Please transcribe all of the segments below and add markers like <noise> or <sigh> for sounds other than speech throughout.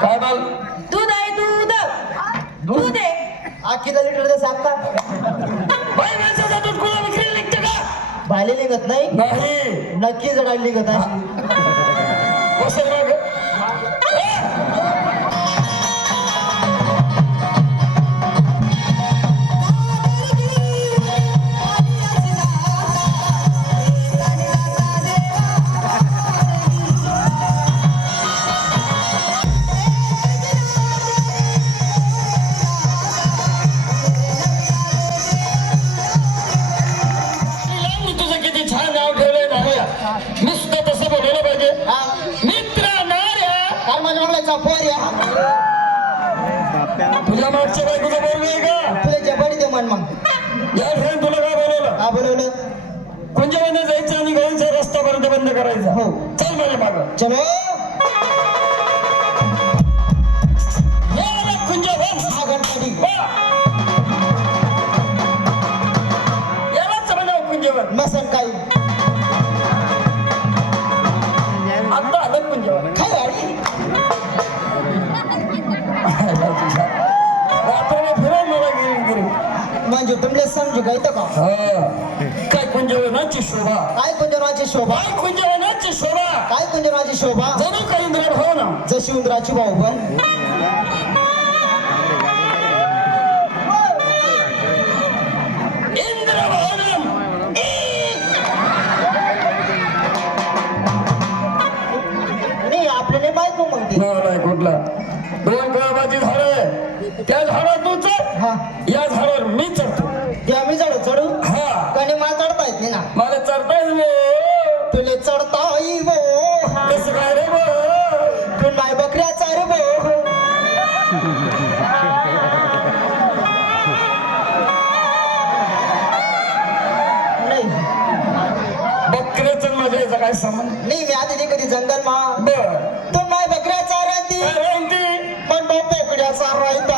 काय बाल दूध आहे दूध. दूध? आहे. लिटर साखा बाई माणसाचा दूध कोणा विक्री निघते का? भाले निघत नाही. नाही. नक्की जडायला निघत आहे সবাই शोभा जणू काही इंद्र भाव हो ना. जशी उंदराची भाऊ पण. याचा काय संबंध? नाही मी आधी नाही कधी जंगल मा. बर. तू नाही बकऱ्या चारायती पण बोकड्या चारायता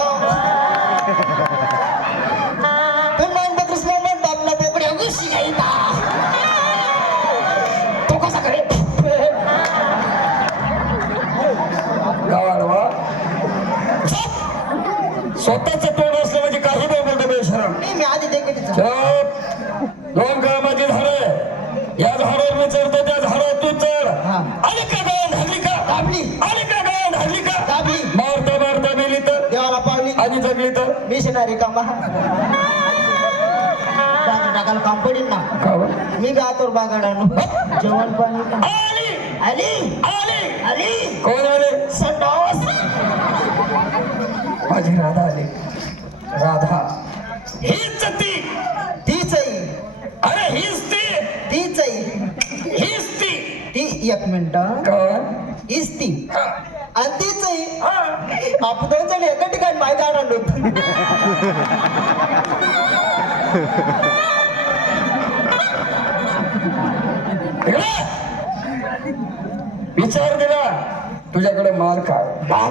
तू नाही बकरीस पण बाप ना बोकड्या घुशी घ्यायता तो कसा करे? स्वतःच तोंड असलं म्हणजे काही नाही बोलतो बेशरम. मी आधी. चप दोन कामाची झाडं या झाडावर मी चढतो त्या झाडावर तू चढ हा. आली का गाय धाडली का दाबली आली का गाय धाडली का दाबली मारता मारता मेली तर देवाला पावली आणि जगली तर मिशनरी कामा बागा टाकायला काम पडेल ना. का बरं? मी गातोर बागाडानो. जेवण पाणी? आली! आली? आली! आली? कोण आले? संडास? माझी राधा आली. राधा. हीच ती! तीच अरे हीच ती! तीच आहे हीच ती! ती एक मिनिट. काय हीच ती. हा. आणि तीच आहे. हा. जण एका ठिकाणी माहिती आणलो. विचार दिला. तुझ्याकडे माल काय हा.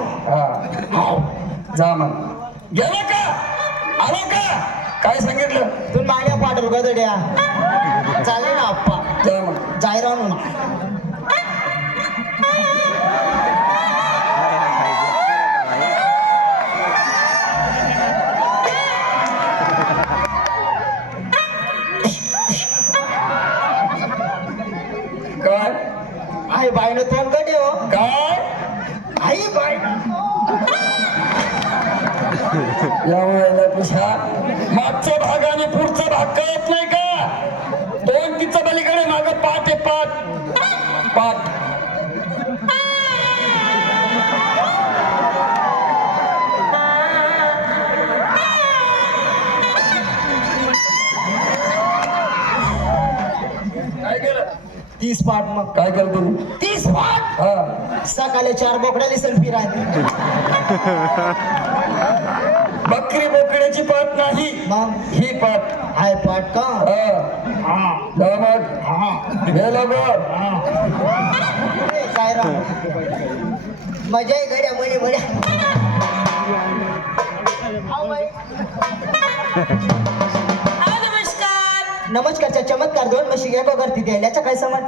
जा मग. गेला का? आला का? काय सांगितलं? तू मान्या पाठवलं गदड्या चालेल ना आप्पा. जा मग. जाय आई बाईनं तोंडकडे हो काय? आई बाई. या वेळेला तुझ्या मागचा भाग आणि पुढचा भाग कळत नाही का? दोन तिचं पलीकडे माग पाठ आहे पाठ. पाठ. काय केलं? तीस पाठ मग. काय पाठ हा सकाळी चार बोकड्या दिसेल फिरायला. <laughs> बकरी बोकड्याची पाठ नाही. मग? ही पाठ. हाय पाठ का? हा. हा हा काय राव मजा आहे गड्या म्हणे म्हणे हा, नमस्कार. नमस्कारच्या चमत्कार दोन म्हशी एका करती द्यायला काय समज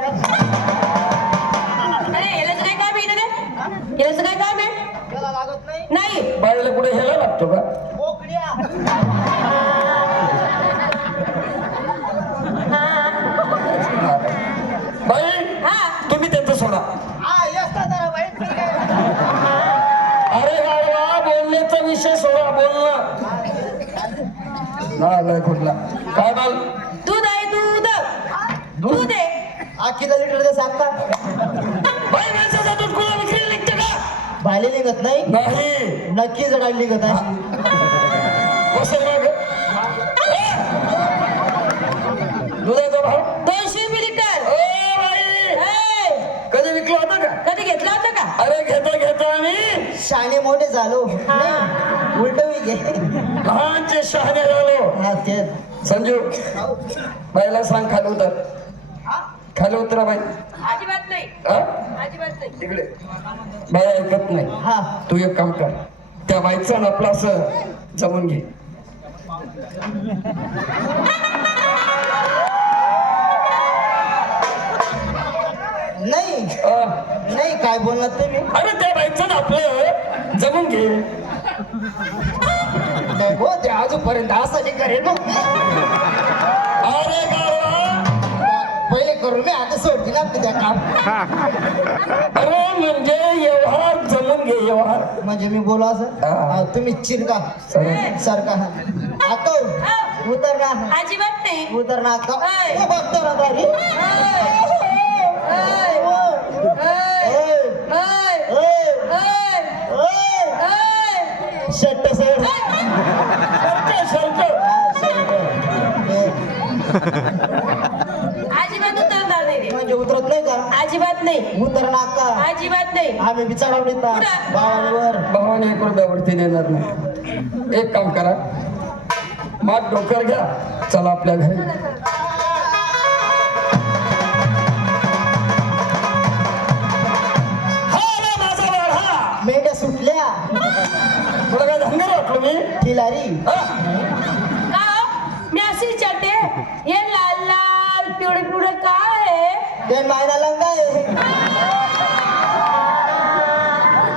काय काम आहे इथं ते यालाच काय काम आहे याला लागत नाही. नाही. बाईला कुठे ह्याला लागतो का? बोकड्या. बाई तुम्ही त्यांचं सोडा. हा येस ना जरा वाईट नाही काय. अरे गाडवा बोलण्याचा विषय सोडा बोलणं नाही कुठला काय बोल दूध आहे दूध. दूध आहे. आखीला लिटर दे सांग भाले निघत नाही. नाही. नक्की जडायला निघत आहे दुधाचा भाव? दोनशे ओ बाई. कधी विकलं होतं का? कधी घेतला होता का? अरे घेता घेता आम्ही. शाणे मोठे झालो. उलट मी घे. लहानचे शहाणे झालो. हा ते संजू बाईला सांग खाली उतर खाली उतरा बाई. अजिबात नाही. हा? अजिबात नाही. इकडे. बाई ऐकत नाही. हा. तू एक काम कर. त्या बाईचं आपलं असं जमून घे. नाही. अ, नाही काय बोलणार तुम्ही? अरे त्या बाईचं आपलं जमून घे. हो ते आजूपर्यंत असं जे करेल अरे गावा पहिले करून मी आता सोडतील ना त्या काम. अरे म्हणजे व्यवहार जमून घे व्यवहार. म्हणजे मी बोलू असं? हा. हा, तुम्ही चिरका. सरका आता. उतर ना अजिबात नाही. उतर ना आता ऐ. ओ, बघतो ना दारी ऐ, ऐ, ऐ, ऐ, ऐ. शर्ट सोड शर्ट अजिबात उतरणार नाही म्हणजे उतरत नाही का अजिबात नाही. उतर नाका अजिबात नाही. आम्ही पुढं. भावावर भावाने एक रुपयावरती देणार नाही. एक काम करा. मात डोकर घ्या. चला आपल्या घरी. हा मेंढ्या सुटल्या. तुला काय धंदे वाटलो मी? खिलारी हा? का हो? मी अशी विचारते हे लाल लाल पिवळे पिवळे काय मायना लंगा आहे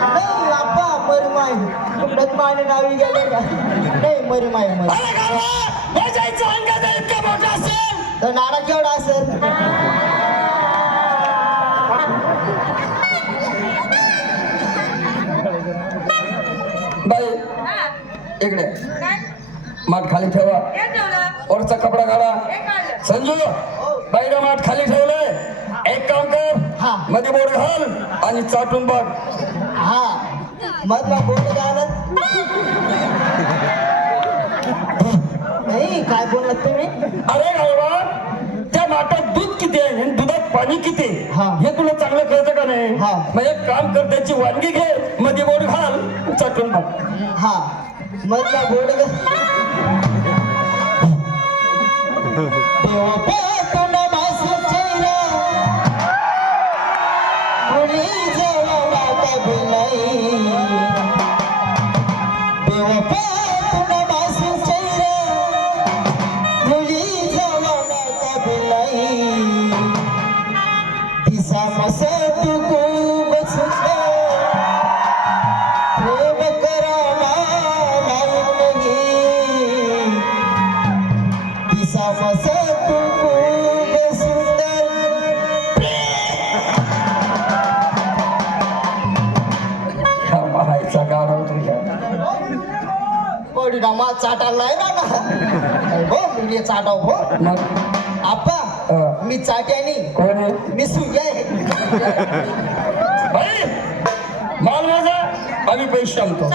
नाही आपा मरमाय तुकडत मायने नावी गेले का नाही मरमाय मर गावा, हे जायचं अंगा जर इतकं मोठं असेल तर नाडा केवढा असेल बाई इकडे? माठ खाली ठेवा वरचा कपडा काढा संजू बाईला माठ खाली हा. मध्ये बोर्ड घाल आणि चाटून बघ. हा. मधला बोट झालं नाही काय बोललात तुम्ही? अरे गावा त्या माठात दूध किती आहे आणि दुधात पाणी किती आहे? हा. हे तुला चांगलं कळतं का नाही? हा. मग एक काम कर त्याची वानगी घे मध्ये बोर्ड घाल चाटून बघ. हा. मधला <laughs> दिसा कोडी डामा चाटायला नाही ना हो मी चाटाव हो मग? आप्पा. मी चाट्यानी. कोण आहे? मी सुया आहे. माल माझा आम्ही पैसे आणतो.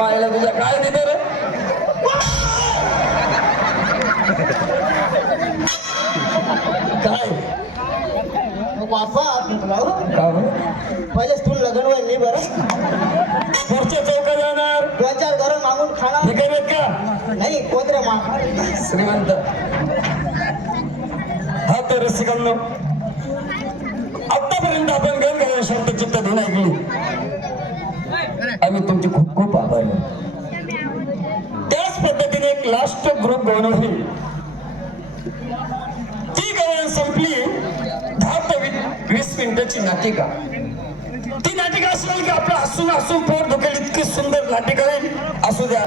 बाईला तुझ्या काय देते रे? काय? बरं? पहिलेच तू लग्न व्हायला नाही बरं? पुढच्या चौका जाणार. दोन चार घरं मागून खाणार. हे काय देत का? नाही कोणत्या माग. श्रीमंत. हा तर रसिकांनो आतापर्यंत आपण गण घालून शांत चित्त धुन ऐकली लास्ट ग्रुप गवण होईल ती गवण संपली. दहा ते वीस मिनिटाची नाटिका. ती नाटिका असणार की आपलं हसून हसून पोट धुकेल इतकी सुंदर नाटिका होईल. असू द्या.